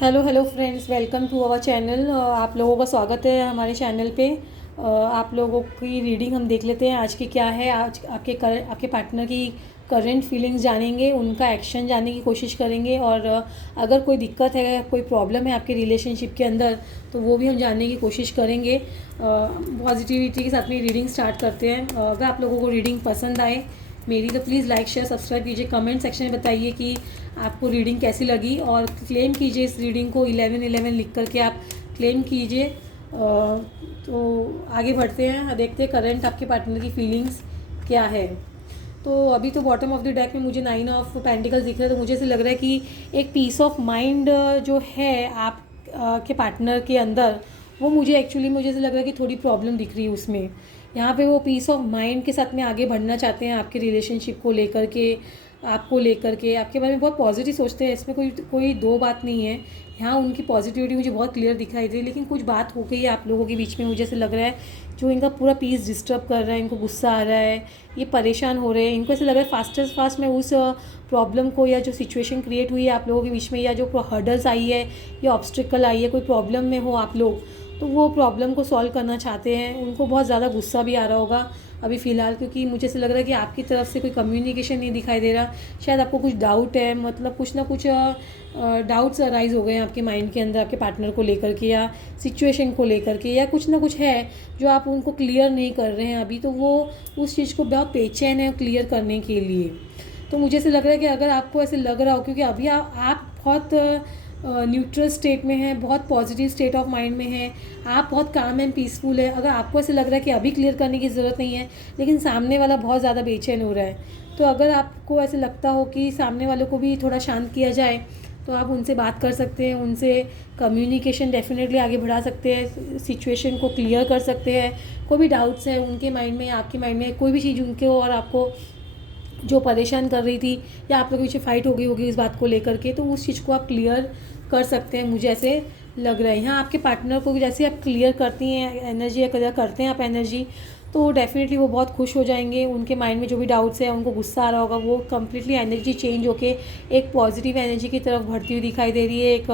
Hello hello friends, welcome to our channel. आप लोगों का स्वागत है हमारे चैनल पे। आप लोगों की रीडिंग हम देख लेते हैं आज की क्या है। आज आपके पार्टनर की करंट फीलिंग्स जानेंगे, उनका एक्शन जानने की कोशिश करेंगे और अगर कोई दिक्कत है, कोई प्रॉब्लम है आपके रिलेशनशिप के अंदर, तो वो भी हम जानने की कोशिश करेंगे। पॉजिटिविटी के साथ में रीडिंग स्टार्ट करते हैं। अगर आप लोगों को रीडिंग पसंद आए मेरी, तो प्लीज़ लाइक शेयर सब्सक्राइब कीजिए। कमेंट सेक्शन में बताइए कि आपको रीडिंग कैसी लगी और क्लेम कीजिए इस रीडिंग को 1111 लिख करके आप क्लेम कीजिए। तो आगे बढ़ते हैं, देखते हैं करंट आपके पार्टनर की फीलिंग्स क्या है। तो अभी तो बॉटम ऑफ द डेक में मुझे 9 ऑफ पेंटिकल्स दिख रहे हैं, तो मुझे ऐसे लग रहा है कि एक पीस ऑफ माइंड जो है आप के पार्टनर के अंदर, वो मुझे ऐसे लग रहा है कि थोड़ी प्रॉब्लम दिख रही है उसमें। यहाँ पे वो पीस ऑफ माइंड के साथ में आगे बढ़ना चाहते हैं आपके रिलेशनशिप को लेकर के, आपको लेकर के, आपके बारे में बहुत पॉजिटिव सोचते हैं। इसमें कोई कोई दो बात नहीं है। यहाँ उनकी पॉजिटिविटी मुझे बहुत क्लियर दिखाई दे रही है, लेकिन कुछ बात हो गई है आप लोगों के बीच में, मुझे ऐसे लग रहा है जो इनका पूरा पीस डिस्टर्ब कर रहा है। इनको गुस्सा आ रहा है, ये परेशान हो रहे हैं। इनको ऐसे लग रहा है फास्टेस्ट फास्ट में उस प्रॉब्लम को, या जो सिचुएशन क्रिएट हुई है आप लोगों के बीच में, या जो हर्डल्स आई है या ऑब्स्टिकल आई है, कोई प्रॉब्लम में हो आप लोग, तो वो प्रॉब्लम को सॉल्व करना चाहते हैं। उनको बहुत ज़्यादा गुस्सा भी आ रहा होगा अभी फ़िलहाल, क्योंकि मुझे ऐसे लग रहा है कि आपकी तरफ से कोई कम्युनिकेशन नहीं दिखाई दे रहा। शायद आपको कुछ डाउट है, मतलब कुछ ना कुछ डाउट्स अराइज हो गए हैं आपके माइंड के अंदर आपके पार्टनर को लेकर के, या सिचुएशन को लेकर के, या कुछ ना कुछ है जो आप उनको क्लियर नहीं कर रहे हैं अभी। तो वो उस चीज़ को बहुत बेचैन है क्लियर करने के लिए। तो मुझे ऐसे लग रहा है कि अगर आपको ऐसे लग रहा हो, क्योंकि अभी आप बहुत न्यूट्रल स्टेट में हैं, बहुत पॉजिटिव स्टेट ऑफ माइंड में हैं, आप बहुत काम एंड पीसफुल है। अगर आपको ऐसे लग रहा है कि अभी क्लियर करने की ज़रूरत नहीं है, लेकिन सामने वाला बहुत ज़्यादा बेचैन हो रहा है, तो अगर आपको ऐसे लगता हो कि सामने वालों को भी थोड़ा शांत किया जाए, तो आप उनसे बात कर सकते हैं। उनसे कम्युनिकेशन डेफिनेटली आगे बढ़ा सकते हैं, सिचुएशन को क्लियर कर सकते हैं। कोई भी डाउट्स है उनके माइंड में, आपके माइंड में कोई भी चीज़ उनके हो और आपको जो परेशान कर रही थी, या आप लोगों के पीछे फाइट हो गई होगी इस बात को लेकर के, तो उस चीज़ को आप क्लियर कर सकते हैं। मुझे ऐसे लग रहा है यहाँ आपके पार्टनर को जैसे आप क्लियर करती हैं एनर्जी, या क्लियर करते हैं आप एनर्जी, तो डेफिनेटली वो बहुत खुश हो जाएंगे। उनके माइंड में जो भी डाउट्स है, उनको गुस्सा आ रहा होगा, वो कम्प्लीटली एनर्जी चेंज होके एक पॉजिटिव एनर्जी की तरफ बढ़ती हुई दिखाई दे रही है, एक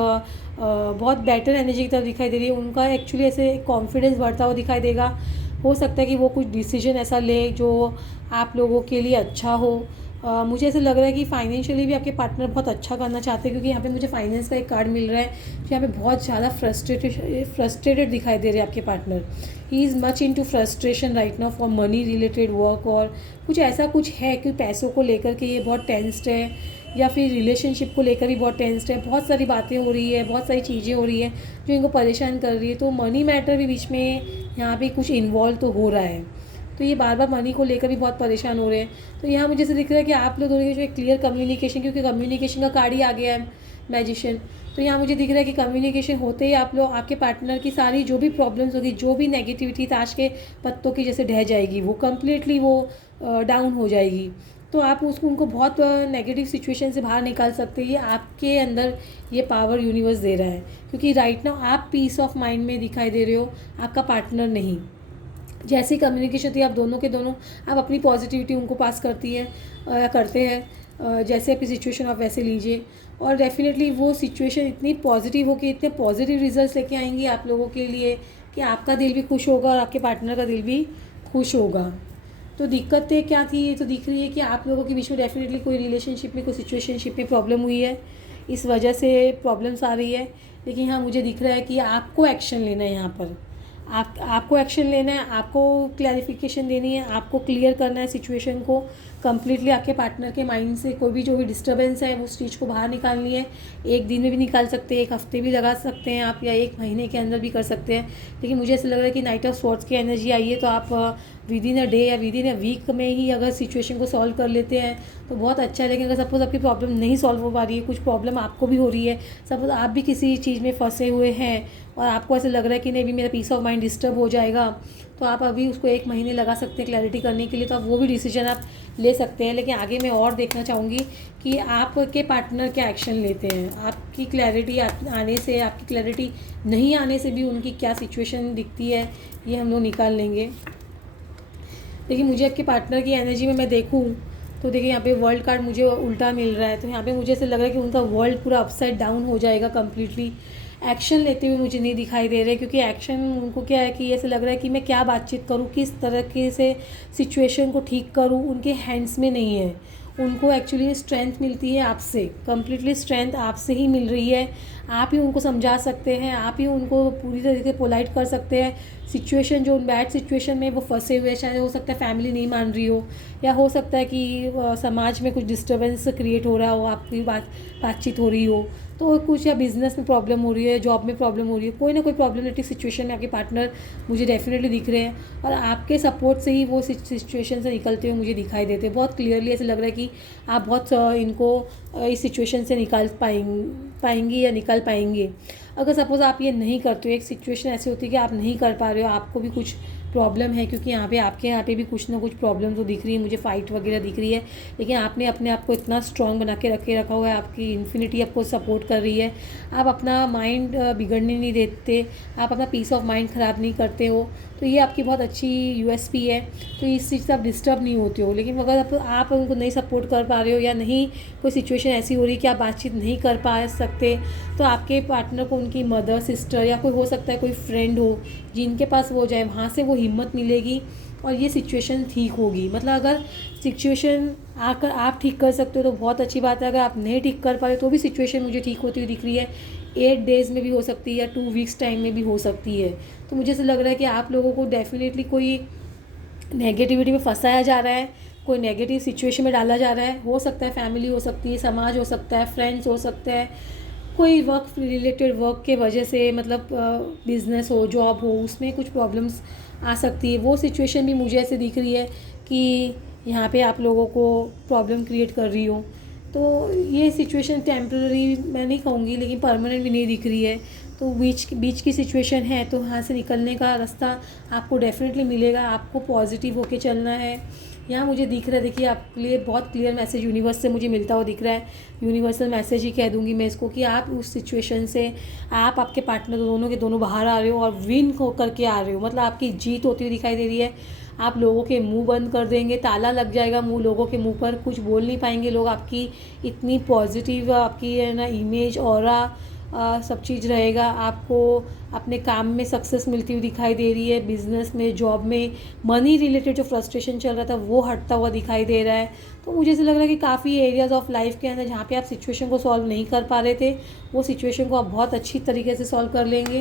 बहुत बेटर एनर्जी की तरफ दिखाई दे रही है। उनका एक्चुअली ऐसे कॉन्फिडेंस बढ़ता हुआ दिखाई देगा। हो सकता है कि वो कुछ डिसीजन ऐसा ले जो आप लोगों के लिए अच्छा हो। मुझे ऐसे लग रहा है कि फाइनेंशियली भी आपके पार्टनर बहुत अच्छा करना चाहते हैं, क्योंकि यहाँ पे मुझे फाइनेंस का एक कार्ड मिल रहा है। तो यहाँ पे बहुत ज़्यादा फ्रस्ट्रेटेड दिखाई दे रहे हैं आपके partner. He is much in to frustration right now for money related work, और कुछ ऐसा कुछ है कि पैसों को लेकर के ये बहुत टेंस्ड है, या फिर रिलेशनशिप को लेकर भी बहुत टेंस्ड है। बहुत सारी बातें हो रही है, बहुत सारी चीज़ें हो रही है जो इनको परेशान कर रही है। तो मनी मैटर भी बीच में यहाँ पे कुछ इन्वॉल्व तो हो रहा है, तो ये बार बार मनी को लेकर भी बहुत परेशान हो रहे हैं। तो यहाँ मुझे ऐसे दिख रहा है कि आप लोग दोनों के जो एक क्लियर कम्युनिकेशन, क्योंकि कम्युनिकेशन का कार्ड ही आ गया है मैजिशियन, तो यहाँ मुझे दिख रहा है कि कम्युनिकेशन होते ही आप लोग, आपके पार्टनर की सारी जो भी प्रॉब्लम्स होगी, जो भी नेगेटिविटी ताश के पत्तों की जैसे ढह जाएगी, वो कम्प्लीटली वो डाउन हो जाएगी। तो आप उसको उनको बहुत नेगेटिव सिचुएशन से बाहर निकाल सकते हैं। ये आपके अंदर ये पावर यूनिवर्स दे रहा है, क्योंकि राइट नाउ आप पीस ऑफ माइंड में दिखाई दे रहे हो, आपका पार्टनर नहीं। जैसी कम्युनिकेशन थी आप दोनों के दोनों, आप अपनी पॉजिटिविटी उनको पास करती हैं या करते हैं। जैसे आपकी सिचुएशन आप वैसे लीजिए, और डेफिनेटली वो सिचुएशन इतनी पॉजिटिव हो कि इतने पॉजिटिव रिजल्ट्स लेके आएंगी आप लोगों के लिए कि आपका दिल भी खुश होगा और आपके पार्टनर का दिल भी खुश होगा। तो दिक्कतें क्या थी, ये तो दिख रही है कि आप लोगों के बीच में डेफिनेटली कोई रिलेशनशिप में, कोई सिचुएशनशिप में प्रॉब्लम हुई है, इस वजह से प्रॉब्लम्स आ रही है। लेकिन यहाँ मुझे दिख रहा है कि आपको एक्शन लेना है। यहाँ पर आपको एक्शन लेना है, आपको क्लैरिफिकेशन देनी है, आपको क्लियर करना है सिचुएशन को कम्प्लीटली। आपके पार्टनर के माइंड से कोई भी जो भी डिस्टर्बेंस है उस चीज़ को बाहर निकालनी है। एक दिन में भी निकाल सकते हैं, एक हफ्ते भी लगा सकते हैं आप, या एक महीने के अंदर भी कर सकते हैं। लेकिन मुझे ऐसा लग रहा है कि नाइट ऑफ स्वॉर्ड्स की एनर्जी आई है, तो आप विद इन अ डे या विद इन अ वीक में ही अगर सिचुएशन को सॉल्व कर लेते हैं तो बहुत अच्छा है। लेकिन अगर सपोज आपकी प्रॉब्लम नहीं सॉल्व हो पा रही है, कुछ प्रॉब्लम आपको भी हो रही है, सपोज आप भी किसी चीज़ में फंसे हुए हैं और आपको ऐसा लग रहा है कि नहीं भी मेरा पीस ऑफ माइंड डिस्टर्ब हो जाएगा, तो आप अभी उसको एक महीने लगा सकते हैं क्लैरिटी करने के लिए। तो आप वो भी डिसीजन आप ले सकते हैं। लेकिन आगे मैं और देखना चाहूँगी कि आपके पार्टनर क्या एक्शन लेते हैं। आपकी क्लैरिटी आने से, आपकी क्लैरिटी नहीं आने से भी उनकी क्या सिचुएशन दिखती है, ये हम लोग निकाल लेंगे। लेकिन मुझे आपके पार्टनर की एनर्जी में मैं देखूँ तो देखिए यहाँ पे वर्ल्ड कार्ड मुझे उल्टा मिल रहा है, तो यहाँ पे मुझे ऐसे लग रहा है कि उनका वर्ल्ड पूरा अपसाइड डाउन हो जाएगा कम्प्लीटली। एक्शन लेते हुए मुझे नहीं दिखाई दे रहे, क्योंकि एक्शन उनको क्या है कि ऐसे लग रहा है कि मैं क्या बातचीत करूँ, किस तरीके से सिचुएशन को ठीक करूँ, उनके हैंड्स में नहीं है। उनको एक्चुअली स्ट्रेंथ मिलती है आपसे, कम्प्लीटली स्ट्रेंथ आपसे ही मिल रही है। आप ही उनको समझा सकते हैं, आप ही उनको पूरी तरीके से पोलाइट कर सकते हैं। सिचुएशन जो बैड सिचुएशन में वो फंसे हुए हैं, शायद हो सकता है फैमिली नहीं मान रही हो, या हो सकता है कि समाज में कुछ डिस्टर्बेंस क्रिएट हो रहा हो, आपकी बातचीत हो रही हो, तो कुछ या बिज़नेस में प्रॉब्लम हो रही है, जॉब में प्रॉब्लम हो रही है, कोई ना कोई प्रॉब्लमेटिक सिचुएशन में आपके पार्टनर मुझे डेफिनेटली दिख रहे हैं, और आपके सपोर्ट से ही वो सिचुएशन से निकलते हुए मुझे दिखाई देते हैं। बहुत क्लियरली ऐसे लग रहा है कि आप बहुत इनको इस सिचुएशन से निकाल पाएंगी या निकाल पाएंगे। अगर सपोज़ आप ये नहीं करते हो, एक सिचुएशन ऐसी होती है कि आप नहीं कर पा रहे हो, आपको भी कुछ प्रॉब्लम है, क्योंकि आपके यहाँ पे भी कुछ ना कुछ प्रॉब्लम तो दिख रही है मुझे, फाइट वगैरह दिख रही है, लेकिन आपने अपने आप को इतना स्ट्रॉन्ग बना के रखा हुआ है, आपकी इन्फिनिटी आपको सपोर्ट कर रही है, आप अपना माइंड बिगड़ने नहीं देते, आप अपना पीस ऑफ माइंड ख़राब नहीं करते हो, तो ये आपकी बहुत अच्छी यूएसपी है। तो इस चीज़ से आप डिस्टर्ब नहीं होते हो। लेकिन अगर आप उनको नहीं सपोर्ट कर पा रहे हो, या नहीं कोई सिचुएशन ऐसी हो रही है कि आप बातचीत नहीं कर पा सकते, तो आपके पार्टनर को उनकी मदर, सिस्टर, या कोई हो सकता है कोई फ्रेंड हो जिनके पास वो जाए, वहाँ से वो हिम्मत मिलेगी और ये सिचुएशन ठीक होगी। मतलब अगर सिचुएशन आकर आप ठीक कर सकते हो तो बहुत अच्छी बात है, अगर आप नहीं ठीक कर पा रहे तो भी सिचुएशन मुझे ठीक होती हुई दिख रही है। 8 डेज़ में भी हो सकती है, या 2 वीक्स टाइम में भी हो सकती है। तो मुझे ऐसा लग रहा है कि आप लोगों को डेफिनेटली कोई नेगेटिविटी में फंसाया जा रहा है, कोई नेगेटिव सिचुएशन में डाला जा रहा है। हो सकता है फैमिली हो सकती है, समाज हो सकता है, फ्रेंड्स हो सकते हैं, कोई वर्क रिलेटेड वर्क के वजह से, मतलब बिज़नेस हो, जॉब हो, उसमें कुछ प्रॉब्लम्स आ सकती है। वो सिचुएशन भी मुझे ऐसे दिख रही है कि यहाँ पे आप लोगों को प्रॉब्लम क्रिएट कर रही हो। तो ये सिचुएशन टेम्पररी मैं नहीं कहूँगी, लेकिन परमानेंट भी नहीं दिख रही है। तो बीच की सिचुएशन है, तो यहाँ से निकलने का रास्ता आपको डेफिनेटली मिलेगा। आपको पॉजिटिव होके चलना है। यहाँ मुझे दिख रहा है, देखिए आपके लिए बहुत क्लियर मैसेज यूनिवर्स से मुझे मिलता हुआ दिख रहा है। यूनिवर्सल मैसेज ही कह दूँगी मैं इसको, कि आप उस सिचुएशन से, आपके पार्टनर दोनों के दोनों बाहर आ रहे हो और विन हो करके आ रहे हो। मतलब आपकी जीत होती हुई दिखाई दे रही है। आप लोगों के मुंह बंद कर देंगे, ताला लग जाएगा लोगों के मुंह पर, कुछ बोल नहीं पाएंगे लोग। आपकी इतनी पॉजिटिव आपकी है ना इमेज, ऑरा, सब चीज़ रहेगा। आपको अपने काम में सक्सेस मिलती हुई दिखाई दे रही है, बिज़नेस में, जॉब में, मनी रिलेटेड जो फ्रस्ट्रेशन चल रहा था वो हटता हुआ दिखाई दे रहा है। तो मुझे ऐसा लग रहा है कि काफ़ी एरियाज़ ऑफ लाइफ के अंदर जहाँ पे आप सिचुएशन को सॉल्व नहीं कर पा रहे थे, वो सिचुएशन को आप बहुत अच्छी तरीके से सॉल्व कर लेंगे।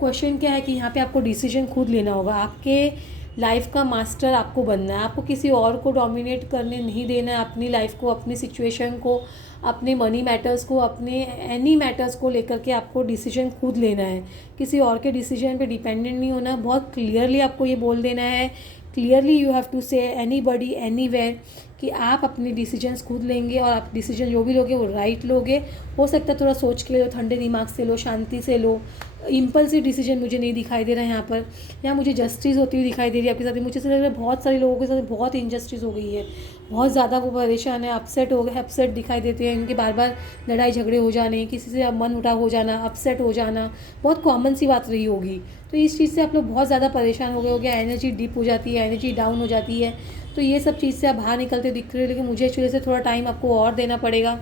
क्वेश्चन क्या है कि यहाँ पे आपको डिसीजन खुद लेना होगा। आपके लाइफ का मास्टर आपको बनना है। आपको किसी और को डोमिनेट करने नहीं देना है अपनी लाइफ को, अपनी सिचुएशन को, अपने मनी मैटर्स को, अपने एनी मैटर्स को लेकर के आपको डिसीजन खुद लेना है। किसी और के डिसीजन पे डिपेंडेंट नहीं होना। बहुत क्लियरली आपको ये बोल देना है, क्लियरली यू हैव टू से एनीबॉडी एनीवेयर, कि आप अपने डिसीजंस खुद लेंगे, और आप डिसीजन जो भी लोगे वो राइट लोगे। हो सकता है थोड़ा सोच के लो, ठंडे दिमाग से लो, शांति से लो। इम्पल्सिव डिसीजन मुझे नहीं दिखाई दे रहा है यहाँ पर। यहाँ मुझे जस्टिस होती हुई दिखाई दे रही है आपके साथ। मुझे ऐसा लग रहा है बहुत सारे लोगों के साथ बहुत इनजस्टिस हो गई है, बहुत ज़्यादा वो परेशान है, अपसेट हो गए, अपसेट दिखाई देते हैं। इनके बार बार लड़ाई झगड़े हो जाने, किसी से मन उठाव हो जाना, अपसेट हो जाना बहुत कॉमन सी बात रही होगी। तो इस चीज़ से आप लोग बहुत ज़्यादा परेशान हो गए हो गया, एनर्जी डिप हो जाती है, एनर्जी डाउन हो जाती है। तो ये सब चीज़ से आप बाहर निकलते दिख रहे हो, लेकिन मुझे एक्चुअली से थोड़ा टाइम आपको और देना पड़ेगा।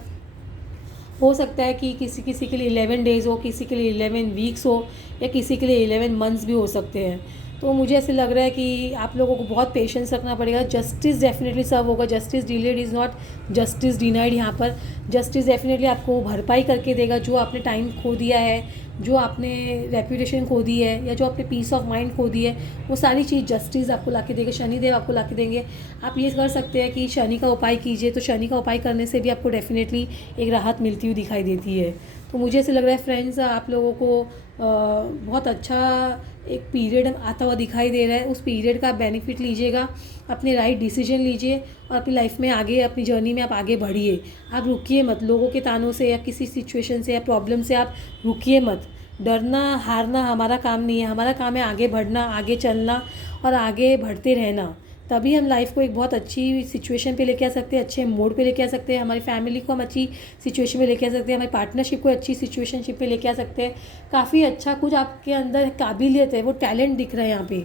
हो सकता है कि किसी के लिए 11 डेज़ हो, किसी के लिए 11 वीक्स हो, या किसी के लिए 11 मंथ्स भी हो सकते हैं। तो मुझे ऐसे लग रहा है कि आप लोगों को बहुत पेशेंस रखना पड़ेगा। जस्टिस डेफिनेटली सर्व होगा। Justice delayed is not justice denied. यहाँ पर जस्टिस डेफिनेटली आपको भरपाई करके देगा, जो आपने टाइम खो दिया है, जो आपने रेपुटेशन खो दी है, या जो आपने पीस ऑफ माइंड खो दी है, वो सारी चीज़ जस्टिस आपको ला के देंगे, शनिदेव आपको ला के देंगे। आप ये कर सकते हैं कि शनि का उपाय कीजिए, तो शनि का उपाय करने से भी आपको डेफिनेटली एक राहत मिलती हुई दिखाई देती है। तो मुझे ऐसे लग रहा है फ्रेंड्स, आप लोगों को बहुत अच्छा एक पीरियड आता हुआ दिखाई दे रहा है। उस पीरियड का आप बेनिफिट लीजिएगा, अपने राइट डिसीजन लीजिए, और अपनी लाइफ में आगे, अपनी जर्नी में आप आगे बढ़िए। आप रुकिए मत, लोगों के तानों से या किसी सिचुएशन से या प्रॉब्लम से आप रुकिए मत। डरना, हारना हमारा काम नहीं है। हमारा काम है आगे बढ़ना, आगे चलना और आगे बढ़ते रहना। तभी हम लाइफ को एक बहुत अच्छी सिचुएशन पे लेके आ सकते हैं, अच्छे मोड पे लेके आ सकते हैं। हमारी फैमिली को हम अच्छी सिचुएशन में लेके आ सकते हैं, हमारी पार्टनरशिप को अच्छी सिचुएशनशिप पे लेके आ सकते हैं। काफ़ी अच्छा कुछ आपके अंदर काबिलियत है, वो टैलेंट दिख रहा है यहाँ पे,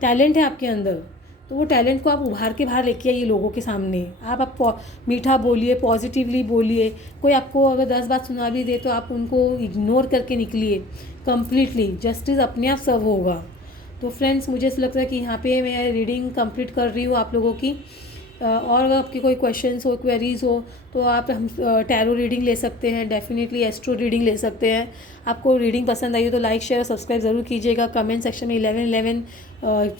टैलेंट है आपके अंदर। तो वो टैलेंट को आप उभार के बाहर लेके आइए लोगों के सामने। आप मीठा बोलिए, पॉजिटिवली बोलिए। कोई आपको अगर 10 बात सुना भी दे तो आप उनको इग्नोर करके निकलिए कम्प्लीटली, जस्टिस अपने आप सर्व होगा। तो फ्रेंड्स, मुझे ऐसा लगता है कि यहाँ पे मैं रीडिंग कंप्लीट कर रही हूँ आप लोगों की। और अगर आपकी कोई क्वेश्चंस हो, क्वेरीज़ हो, तो आप हम टैरो रीडिंग ले सकते हैं, डेफिनेटली एस्ट्रो रीडिंग ले सकते हैं। आपको रीडिंग पसंद आई हो तो लाइक शेयर और सब्सक्राइब ज़रूर कीजिएगा। कमेंट सेक्शन में 1111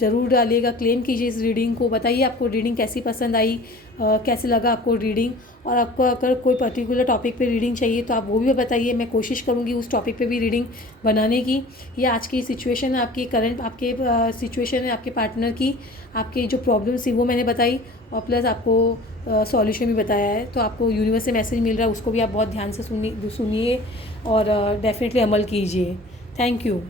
ज़रूर डालिएगा, क्लेम कीजिए इस रीडिंग को। बताइए आपको रीडिंग कैसी पसंद आई, कैसे लगा आपको रीडिंग। और आपको अगर कोई पर्टिकुलर टॉपिक पे रीडिंग चाहिए तो आप वो भी बताइए, मैं कोशिश करूँगी उस टॉपिक पे भी रीडिंग बनाने की। या आज की सिचुएशन है आपकी, करंट आपके सिचुएशन है आपके पार्टनर की, आपकी जो प्रॉब्लम्स थी वो मैंने बताई, और प्लस आपको सॉल्यूशन भी बताया है। तो आपको यूनिवर्स से मैसेज मिल रहा है, उसको भी आप बहुत ध्यान से सुनिए और डेफिनेटली अमल कीजिए। Thank you.